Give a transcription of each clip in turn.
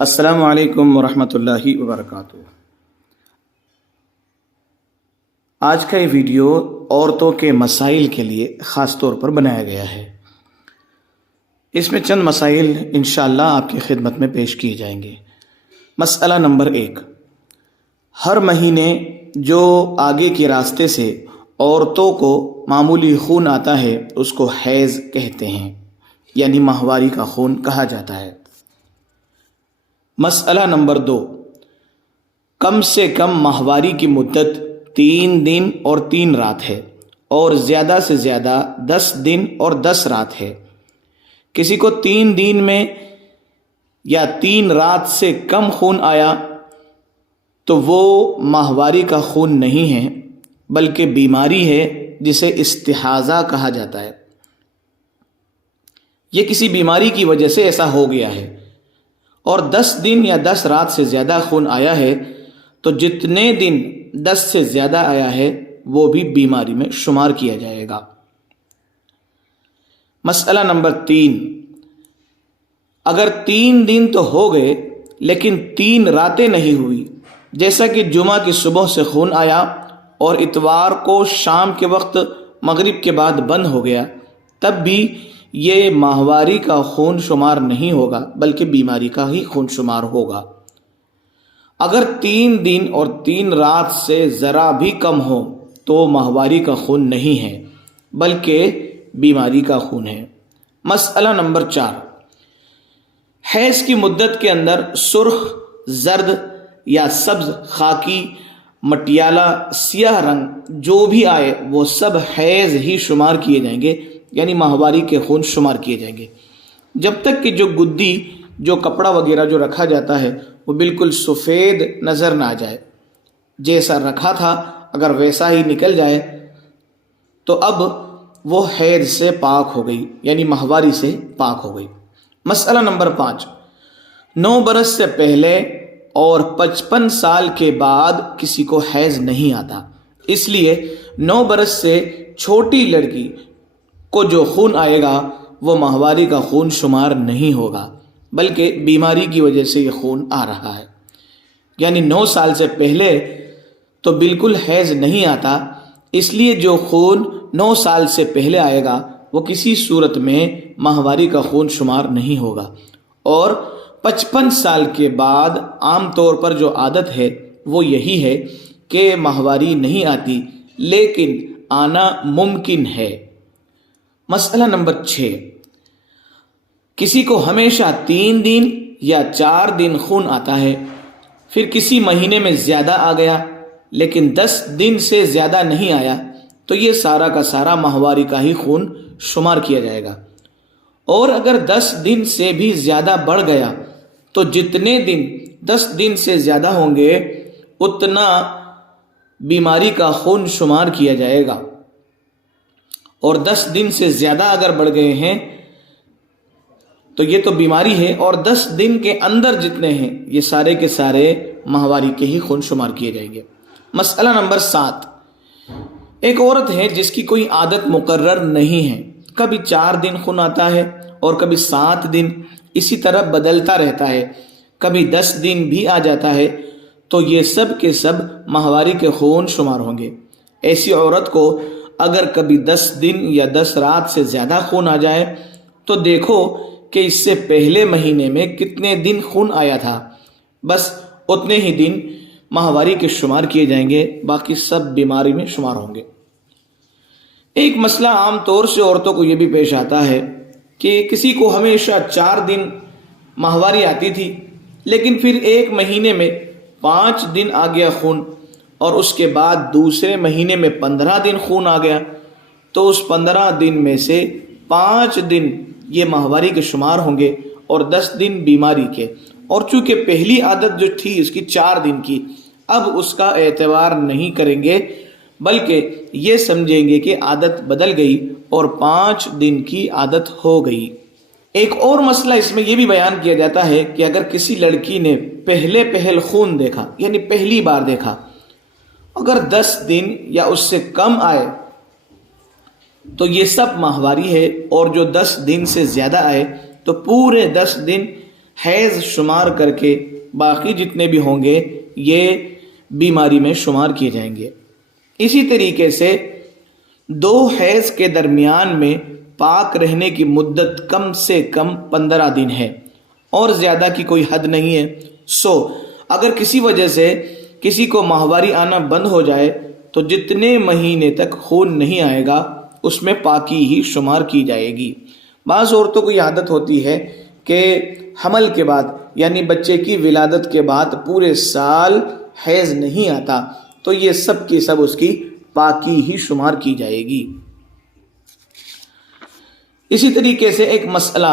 السلام علیکم ورحمۃ اللہ وبرکاتہ۔ آج کا یہ ویڈیو عورتوں کے مسائل کے لیے خاص طور پر بنایا گیا ہے۔ اس میں چند مسائل انشاءاللہ آپ کی خدمت میں پیش کیے جائیں گے۔ مسئلہ نمبر 1، ہر مہینے جو آگے کے راستے سے عورتوں کو معمولی خون آتا ہے اس کو حیض کہتے ہیں، یعنی ماہواری کا خون کہا جاتا ہے۔ مسئلہ نمبر 2، کم سے کم ماہواری کی مدت 3 دن اور 3 رات ہے اور زیادہ سے زیادہ 10 دن اور 10 رات ہے۔ کسی کو 3 دن میں یا 3 رات سے کم خون آیا تو وہ ماہواری کا خون نہیں ہے بلکہ بیماری ہے جسے استحاضہ کہا جاتا ہے۔ یہ کسی بیماری کی وجہ سے ایسا ہو گیا ہے، اور 10 دن یا 10 رات سے زیادہ خون آیا ہے تو جتنے دن 10 سے زیادہ آیا ہے وہ بھی بیماری میں شمار کیا جائے گا۔ مسئلہ نمبر 3، اگر 3 دن تو ہو گئے لیکن 3 راتیں نہیں ہوئی، جیسا کہ جمعہ کی صبح سے خون آیا اور اتوار کو شام کے وقت مغرب کے بعد بند ہو گیا، تب بھی یہ ماہواری کا خون شمار نہیں ہوگا بلکہ بیماری کا ہی خون شمار ہوگا۔ اگر 3 دن اور 3 رات سے ذرا بھی کم ہو تو ماہواری کا خون نہیں ہے بلکہ بیماری کا خون ہے۔ مسئلہ نمبر 4، حیض کی مدت کے اندر سرخ، زرد یا سبز، خاکی، مٹیالہ، سیاہ رنگ جو بھی آئے وہ سب حیض ہی شمار کیے جائیں گے، یعنی ماہواری کے خون شمار کیے جائیں گے، جب تک کہ جو گدی، جو کپڑا وغیرہ جو رکھا جاتا ہے وہ بالکل سفید نظر نہ آ جائے۔ جیسا رکھا تھا اگر ویسا ہی نکل جائے تو اب وہ حیض سے پاک ہو گئی، یعنی ماہواری سے پاک ہو گئی۔ مسئلہ نمبر 5، 9 برس سے پہلے اور 55 سال کے بعد کسی کو حیض نہیں آتا، اس لیے 9 برس سے چھوٹی لڑکی کو جو خون آئے گا وہ ماہواری کا خون شمار نہیں ہوگا بلکہ بیماری کی وجہ سے یہ خون آ رہا ہے۔ یعنی 9 سال سے پہلے تو بالکل حیض نہیں آتا، اس لیے جو خون 9 سال سے پہلے آئے گا وہ کسی صورت میں ماہواری کا خون شمار نہیں ہوگا، اور 55 سال کے بعد عام طور پر جو عادت ہے وہ یہی ہے کہ ماہواری نہیں آتی لیکن آنا ممکن ہے۔ مسئلہ نمبر 6، کسی کو ہمیشہ 3 دن یا 4 دن خون آتا ہے، پھر کسی مہینے میں زیادہ آ گیا لیکن 10 دن سے زیادہ نہیں آیا تو یہ سارا کا سارا ماہواری کا ہی خون شمار کیا جائے گا، اور اگر 10 دن سے بھی زیادہ بڑھ گیا تو جتنے دن 10 دن سے زیادہ ہوں گے اتنا بیماری کا خون شمار کیا جائے گا، اور 10 دن سے زیادہ اگر بڑھ گئے ہیں تو یہ تو بیماری ہے، اور 10 دن کے اندر جتنے ہیں یہ سارے کے سارے ماہواری کے ہی خون شمار کیے جائیں گے۔ مسئلہ نمبر 7، ایک عورت ہے جس کی کوئی عادت مقرر نہیں ہے، کبھی 4 دن خون آتا ہے اور کبھی 7 دن، اسی طرح بدلتا رہتا ہے، کبھی 10 دن بھی آ جاتا ہے، تو یہ سب کے سب ماہواری کے خون شمار ہوں گے۔ ایسی عورت کو اگر کبھی 10 دن یا 10 رات سے زیادہ خون آ جائے تو دیکھو کہ اس سے پہلے مہینے میں کتنے دن خون آیا تھا، بس اتنے ہی دن ماہواری کے شمار کیے جائیں گے، باقی سب بیماری میں شمار ہوں گے۔ ایک مسئلہ عام طور سے عورتوں کو یہ بھی پیش آتا ہے کہ کسی کو ہمیشہ 4 دن ماہواری آتی تھی لیکن پھر ایک مہینے میں 5 دن آ گیا خون، اور اس کے بعد دوسرے مہینے میں 15 دن خون آ گیا، تو اس 15 دن میں سے 5 دن یہ ماہواری کے شمار ہوں گے اور 10 دن بیماری کے، اور چونکہ پہلی عادت جو تھی اس کی 4 دن کی، اب اس کا اعتبار نہیں کریں گے بلکہ یہ سمجھیں گے کہ عادت بدل گئی اور 5 دن کی عادت ہو گئی۔ ایک اور مسئلہ اس میں یہ بھی بیان کیا جاتا ہے کہ اگر کسی لڑکی نے پہل خون دیکھا، یعنی پہلی بار دیکھا، اگر 10 دن یا اس سے کم آئے تو یہ سب ماہواری ہے، اور جو 10 دن سے زیادہ آئے تو پورے 10 دن حیض شمار کر کے باقی جتنے بھی ہوں گے یہ بیماری میں شمار کیے جائیں گے۔ اسی طریقے سے 2 حیض کے درمیان میں پاک رہنے کی مدت کم سے کم 15 دن ہے اور زیادہ کی کوئی حد نہیں ہے۔ اگر کسی وجہ سے کسی کو ماہواری آنا بند ہو جائے تو جتنے مہینے تک خون نہیں آئے گا اس میں پاکی ہی شمار کی جائے گی۔ بعض عورتوں کو یہ عادت ہوتی ہے کہ حمل کے بعد یعنی بچے کی ولادت کے بعد پورے سال حیض نہیں آتا، تو یہ سب کی سب اس کی پاکی ہی شمار کی جائے گی۔ اسی طریقے سے ایک مسئلہ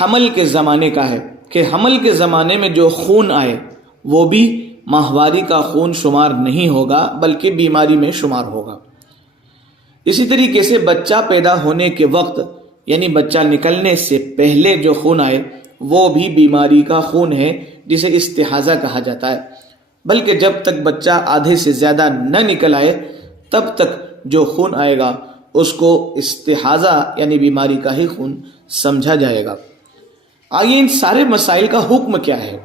حمل کے زمانے کا ہے کہ حمل کے زمانے میں جو خون آئے وہ بھی ماہواری کا خون شمار نہیں ہوگا بلکہ بیماری میں شمار ہوگا۔ اسی طریقے سے بچہ پیدا ہونے کے وقت یعنی بچہ نکلنے سے پہلے جو خون آئے وہ بھی بیماری کا خون ہے جسے استحاضہ کہا جاتا ہے، بلکہ جب تک بچہ آدھے سے زیادہ نہ نکل آئے تب تک جو خون آئے گا اس کو استحاضہ یعنی بیماری کا ہی خون سمجھا جائے گا۔ آئیے ان سارے مسائل کا حکم کیا ہے۔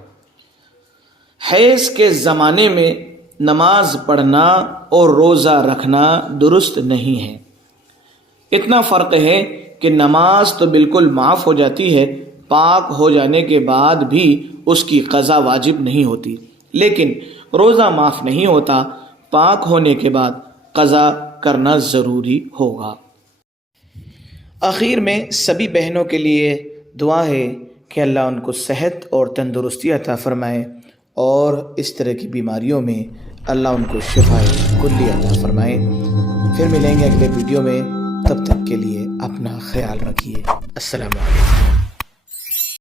حیض کے زمانے میں نماز پڑھنا اور روزہ رکھنا درست نہیں ہے۔ اتنا فرق ہے کہ نماز تو بالکل معاف ہو جاتی ہے، پاک ہو جانے کے بعد بھی اس کی قضا واجب نہیں ہوتی، لیکن روزہ معاف نہیں ہوتا، پاک ہونے کے بعد قضا کرنا ضروری ہوگا۔ آخر میں سبھی بہنوں کے لیے دعا ہے کہ اللہ ان کو صحت اور تندرستی عطا فرمائے اور اس طرح کی بیماریوں میں اللہ ان کو شفا کلی عطا فرمائے۔ پھر ملیں گے اگلے ویڈیو میں، تب تک کے لیے اپنا خیال رکھیے۔ السلام علیکم۔